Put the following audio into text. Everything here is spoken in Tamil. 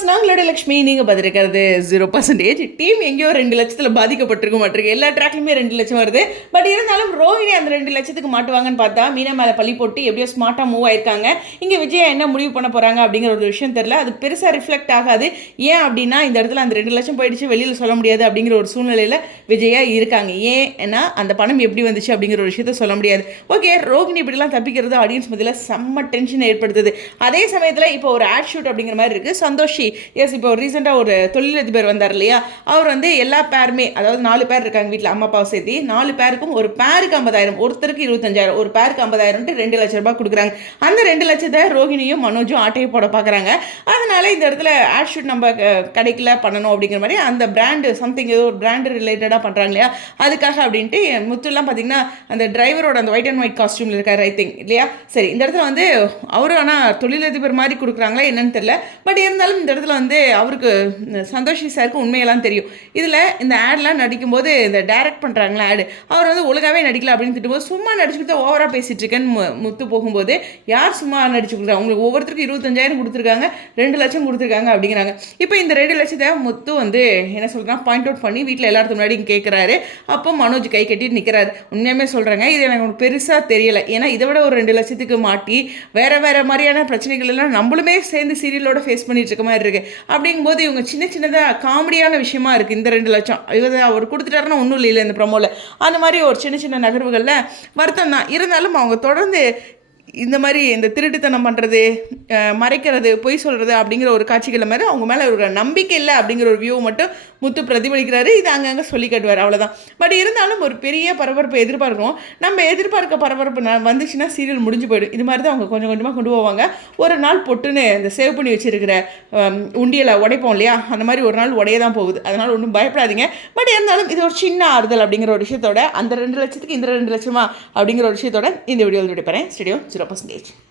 வியூவர்ஸ், நாங்களோட லக்ஷ்மி. நீங்கள் பார்த்துருக்கிறது 0%. டீம் எங்கேயோ 2,00,000 பாதிக்கப்பட்டிருக்க மாட்டிருக்கு. எல்லா ட்ராக்லையுமே 2,00,000 வருது. பட் இருந்தாலும் ரோஹிணி அந்த 2,00,000 மாட்டுவாங்கன்னு பார்த்தா மீனா மேலே பள்ளி போட்டு எப்படியோ ஸ்மார்ட்டாக மூவ் ஆயிருக்காங்க. இங்கே விஜயா என்ன முடிவு பண்ண போகிறாங்க அப்படிங்கிற ஒரு விஷயம் தெரியல. அது பெருசாக ரிஃப்ளெக்ட் ஆகாது. ஏன் அப்படின்னா இந்த இடத்துல அந்த 2,00,000 போயிடுச்சு, வெளியில் சொல்ல முடியாது அப்படிங்கிற ஒரு சூழ்நிலையில் விஜயா இருக்காங்க. ஏன்னா அந்த பணம் எப்படி வந்துச்சு அப்படிங்கிற ஒரு விஷயத்த சொல்ல முடியாது. ஓகே, ரோஹிணி இப்படிலாம் தப்பிக்கிறது ஆடியன்ஸ் மத்தியில் செம்ம டென்ஷன் ஏற்படுத்துது. அதே சமயத்தில் இப்போ ஒரு ஆட் ஷூட் அப்படிங்கிற மாதிரி இருக்குது. சந்தோஷி இப்போ ரீசெண்டாக ஒரு தொழிலதிபர் வந்தார் இல்லையா, அவர் எல்லா பேருமே, அதாவது 4 பேர் இருக்காங்க வீட்டில், அம்மா அப்பாவை சேர்த்து 4 பேருக்கும் ஒரு பேருக்கு 50,000, ஒருத்தருக்கு 25,000, ஒரு பேருக்கு 50,000 2,00,000 ரூபாய் கொடுக்குறாங்க. அந்த 2,00,000 ரோஹிணியும் மனோஜும் ஆட்டையை போட பார்க்குறாங்க. அதனால இந்த இடத்துல ஆட் ஷூட் நம்ம கடைக்கில் பண்ணணும் அப்படிங்கிற மாதிரி அந்த பிராண்டு சம்திங் ஏதோ ஒரு பிராண்டு ரிலேட்டடாக பண்ணுறாங்க இல்லையா, அதுக்காக அப்படின்ட்டு முத்துலாம் பார்த்தீங்கன்னா அந்த டிரைவரோட அந்த ஒயிட் அண்ட் ஒயிட் காஸ்டியூமில் இருக்கார் ஐ திங்க் இல்லையா. சரி, இந்த இடத்துல அவரும் ஆனால் தொழிலதிபர் மாதிரி கொடுக்குறாங்களா என்னன்னு தெரியல. பட் இருந்தாலும் இந்த இடத்துல அவருக்கு சந்தோஷி சாருக்கு உண்மையெல்லாம் தெரியும். இதில் இந்த ஆட்லாம் நடிக்கும்போது இந்த டைரக்ட் பண்ணுறாங்களா ஆடு, அவர் ஒழுங்காகவே நடிக்கல அப்படின்னு திட்டும்போது சும்மா நடிச்சுக்கிட்டு ஓவராக பேசிகிட்டு இருக்கேன்னு முத்து போகும்போது, யார் சும்மா நடிச்சு கொடுக்குறாங்க, உங்களுக்கு ஒவ்வொருத்தருக்கும் 25,000 கொடுத்துருக்காங்க, 2,00,000 கொடுத்துருக்காங்க அப்படிங்கிறாங்க. இப்போ இந்த 2,00,000 முத்து என்ன சொல்கிறான், பாயிண்ட் அவுட் பண்ணி வீட்டில் எல்லாத்துக்கு முன்னாடி கேட்குறாரு. அப்போ மனோஜ் கை கட்டிட்டு நிற்கிறாரு. உண்மையுமே சொல்கிறாங்க, இது எனக்கு பெருசாக தெரியலை. ஏன்னா இதை விட ஒரு 2,00,000 மாட்டி வேறு வேறு மாதிரியான பிரச்சனைகள் எல்லாம் நம்மளுமே சேர்ந்து சீரியலோட ஃபேஸ் பண்ணிட்டு இருக்க மாதிரி இருக்குது. அப்படிங்கும்போது இவங்க சின்னதாக காமெடியான விஷயமா இருக்குது. இந்த 2,00,000 அவர் கொடுத்துட்டாருன்னா ஒன்றும் இல்லை இந்த ப்ரமோவில். அந்த மாதிரி ஒரு சின்ன நகர்வுகளில் வருத்தம் தான். இருந்தாலும் அவங்க தொடர்ந்து இந்த மாதிரி இந்த திருட்டுத்தனம் பண்ணுறது, மறைக்கிறது, பொய் சொல்கிறது அப்படிங்கிற ஒரு காட்சிகளை மாதிரி அவங்க மேலே ஒரு நம்பிக்கை இல்லை அப்படிங்கிற ஒரு வியூ மட்டும் முத்து பிரதிபலிக்கிறாரு. இது அங்கங்கே சொல்லி காட்டுவார், அவ்வளோதான். பட் இருந்தாலும் ஒரு பெரிய பரபரப்பு எதிர்பார்க்கிறோம். நம்ம எதிர்பார்க்க பரபரப்பு வந்துச்சுன்னா சீரியல் முடிஞ்சு போயிடும். இது மாதிரி தான் அவங்க கொஞ்சம் கொஞ்சமாக கொண்டு போவாங்க. ஒரு நாள் பொட்டுன்னு இந்த சேவ் பண்ணி வச்சுருக்கிற உண்டியலை உடைப்போம் இல்லையா, அந்த மாதிரி ஒரு நாள் உடைய தான் போகுது. அதனால் ஒன்றும் பயப்படாதீங்க. பட் இருந்தாலும் இது ஒரு சின்ன ஆறுதல் அப்படிங்கிற ஒரு விஷயத்தோட, அந்த 2,00,000 இந்த 2,00,000 அப்படிங்கிற ஒரு விஷயத்தோட இந்த வீடியோவில் விடுப்பறேன். ஸ்டுடியோ 0%.